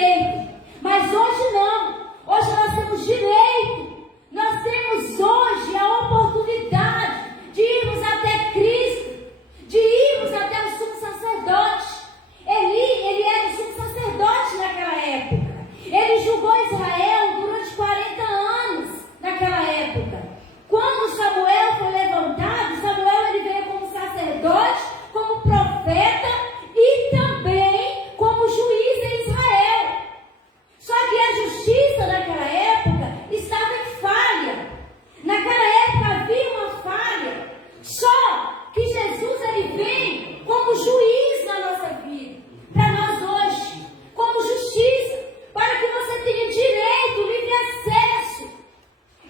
direito. Mas hoje não. Hoje nós temos direito. Nós temos hoje a oportunidade de irmos até Cristo, de irmos até o sumo sacerdote. Ele era o sumo sacerdote naquela época. Ele julgou Israel durante 40 anos naquela época. Quando Samuel foi levantado, Samuel ele veio como sacerdote, como profeta e também como juiz em Israel. Só que a justiça naquela época estava em falha. Naquela época havia uma falha. Só que Jesus ele vem como juiz na nossa vida, para nós hoje, como justiça, para que você tenha direito, livre acesso,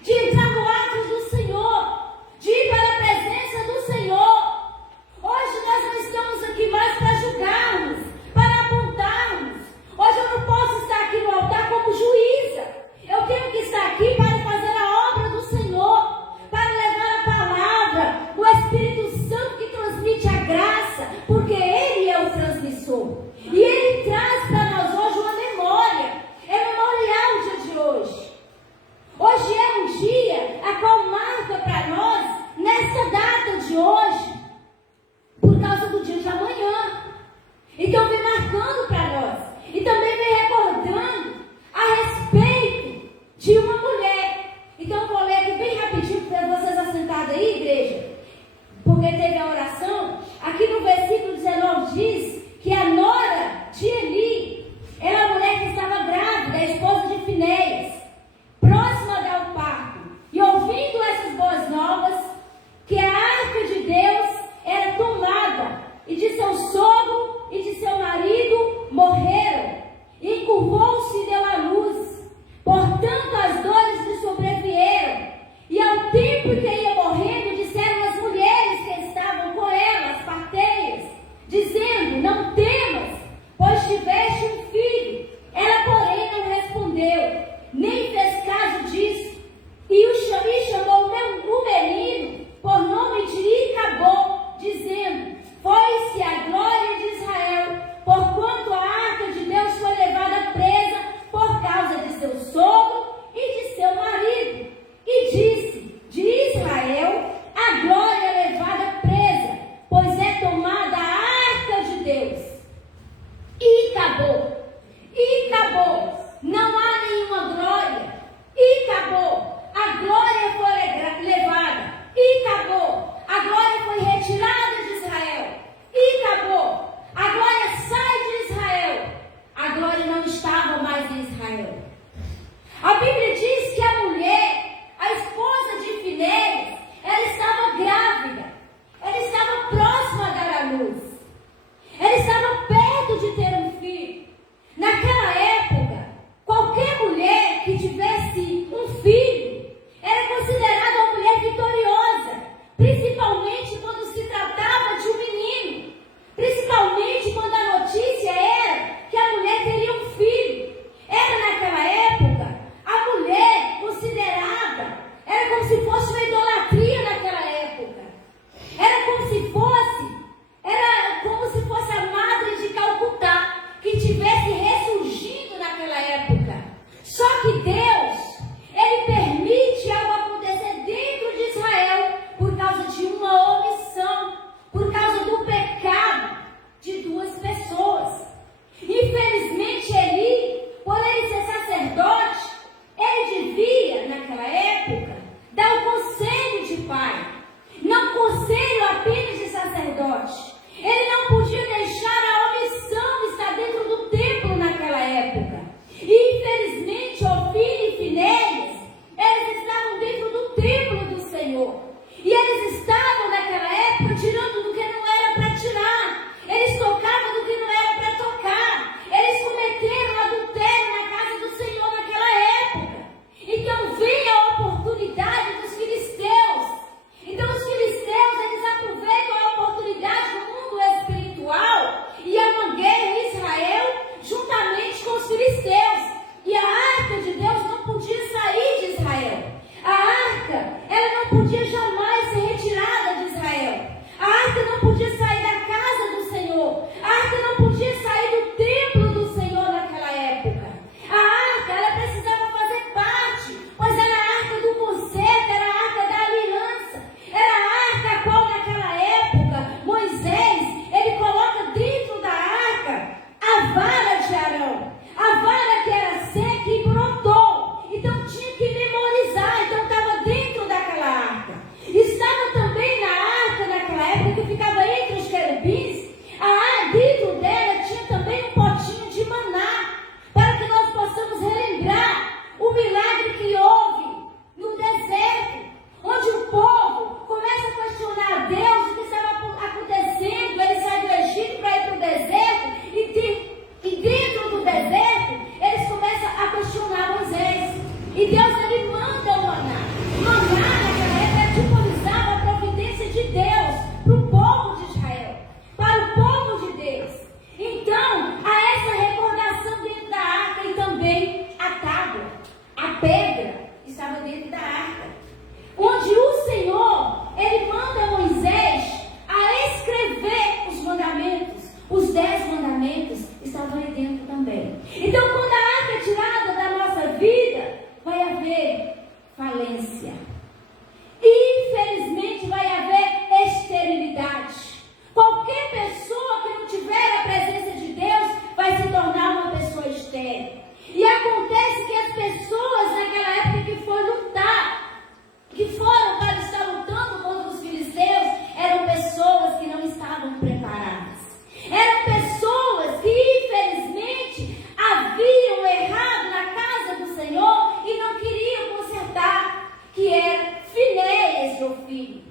de entrar no ato do Senhor, de ir para a presença do Senhor. Hoje nós não estamos aqui mais para julgarmos, para apontarmos. Hoje eu não posso estar aqui no altar como juíza. Eu tenho que estar aqui para fazer a obra do Senhor, para levar a palavra, o Espírito Santo que transmite a graça, porque Ele é o transmissor. E Ele traz para nós hoje uma memória. É memorial o dia de hoje. Hoje é um dia a qual marca para nós, nessa data de hoje, por causa do dia de amanhã. Então vem marcando para nós. E também vem recordando a respeito de uma mulher. Então eu vou ler aqui bem rapidinho para vocês assentados aí, igreja. Porque teve a oração. Aqui no versículo 19 diz que a nora de Eli era a mulher que estava grávida, a esposa de Finéias, próxima a dar o parto. E ouvindo essas boas novas, que a arca de Deus era tomada, e de seu sogro e de seu marido morreram, e encurvou-se e deu à luz. Portanto, as dores lhe sobrevieram, e ao tempo que ia morrendo, disseram as mulheres que estavam com ela, as parteiras, dizendo: não temas, pois tiveste um filho. Ela, porém, não respondeu, nem fez caso disso. E chamou o menino por nome de Icabô, dizendo: foi-se a glória de Israel, porquanto a arca de Deus foi levada presa por causa de seu sogro e de seu marido. E disse: de Israel a glória é levada presa, pois é tomada a arca de Deus. E acabou. Não há nenhuma glória. E acabou. A glória foi levada. E acabou. A glória foi retirada de Israel. E acabou. A glória sai de Israel. A glória não estava mais em Israel. A Bíblia diz que a mulher, a esposa de Finéias, ela estava grávida. Ela estava próxima a dar à luz. Ela estava perto de ter um filho. Naquela época, qualquer mulher que tivesse um filho era considerada uma mulher vitoriosa, principalmente quando se tratava de um menino, principalmente quando a notícia era que a mulher teria um filho. Era naquela época a mulher considerada, era como se fosse uma idolatria naquela época. Era como se fosse a Madre de Calcutá, que tivesse ressurgindo naquela época. Só que Deus, Ele permite algo acontecer dentro de Israel por causa de uma omissão, por causa do pecado de duas pessoas. Infelizmente, Eli, por ele ser sacerdote, ele devia, naquela época, dar o conselho de pai, não conselho apenas de sacerdote. Ele não podia deixar a omissão estar dentro do templo naquela época. E infelizmente, Ofni e Finéias, eles estavam dentro do templo do Senhor. E eles estavam naquela época tirando do que não era para tirar. Eles tocavam do que não era para tocar. Eles cometeram adultério na casa do Senhor naquela época. Então vem a oportunidade dos filisteus. Então os filisteus, eles aproveitam a oportunidade do mundo espiritual e há uma guerra em Israel juntamente com os filisteus. E a arca de Deus não podia sair de Israel. A arca, ela não podia jamais ser retirada de Israel. A arca época que ficava entre os querubins, dentro dela tinha também um potinho de maná, para que nós possamos relembrar o milagre que houve no deserto, onde o povo começa a questionar a Deus o que estava acontecendo. Ele sai do Egito para ir para o deserto, e dentro do deserto eles começam a questionar Moisés, e Deus ele manda o maná. Maná naquela época simbolizava a providência de Deus para o povo de Israel, para o povo de Deus. Então, há essa recordação dentro da arca, e também a tábua, a pedra estava dentro da arca, onde o Senhor, ele manda Moisés a escrever os mandamentos. Os 10 mandamentos estavam ali dentro também. Então, quando a arca é tirada da nossa vida, vai haver falência. Infelizmente, vai haver esterilidade. Qualquer pessoa que não tiver a presença de Deus vai se tornar uma pessoa estéril. E acontece que as pessoas naquela época que foram para estar lutando contra os filisteus, eram pessoas que não estavam preparadas. Eram pessoas que, infelizmente, haviam errado na casa do Senhor e não queriam consertar, que era Finéias e Ofni.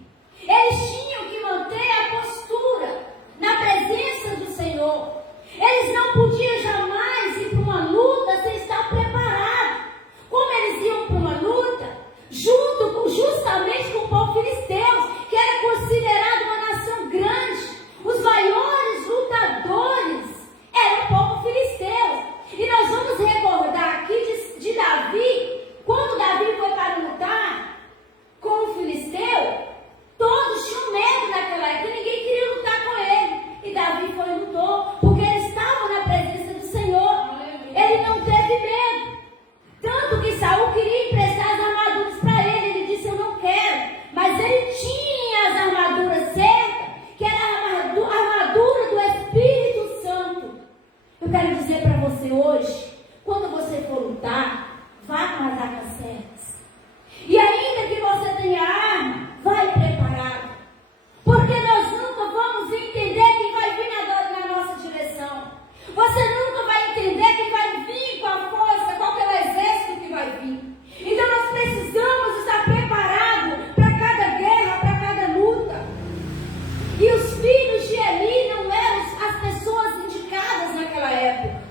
Eles tinham que manter a postura na presença do Senhor. Eles não podiam jamais ir para uma luta sem estar preparados. Como eles iam para uma luta? Justamente com o povo filisteu, que era considerado uma nação grande. Os maiores lutadores eram o povo filisteu. E nós vamos recordar aqui de Davi. Quando Davi foi para lutar com o filisteu, todos tinham medo naquela época, ninguém queria lutar com ele. E Davi foi e lutou, porque ele estava na presença do Senhor. Ele não teve medo. Tanto que Saul queria emprestar as armaduras para ele. Ele disse, eu não quero. Mas ele tinha as armaduras certas, que era a armadura do Espírito Santo. Eu quero dizer para você hoje, quando você for lutar, vá com as armas certas. E ainda que você tenha arma, vai preparado. Porque nós nunca vamos entender quem vai vir na nossa direção. Você nunca vai entender quem vai vir com a força, qual que é o exército que vai vir. Então nós precisamos estar preparados para cada guerra, para cada luta. E os filhos de Eli não eram as pessoas indicadas naquela época.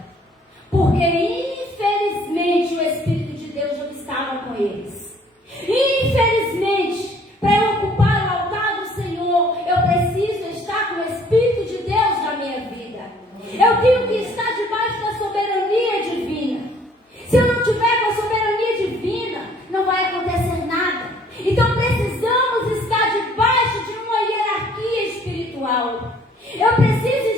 Porque infelizmente o Espírito de Deus não estava com eles. Infelizmente, para eu ocupar o altar do Senhor, eu preciso estar com o Espírito de Deus na minha vida. Eu tenho que estar debaixo da soberania divina. Se eu não tiver com a soberania divina, não vai acontecer nada. Então precisamos estar debaixo de uma hierarquia espiritual. Eu preciso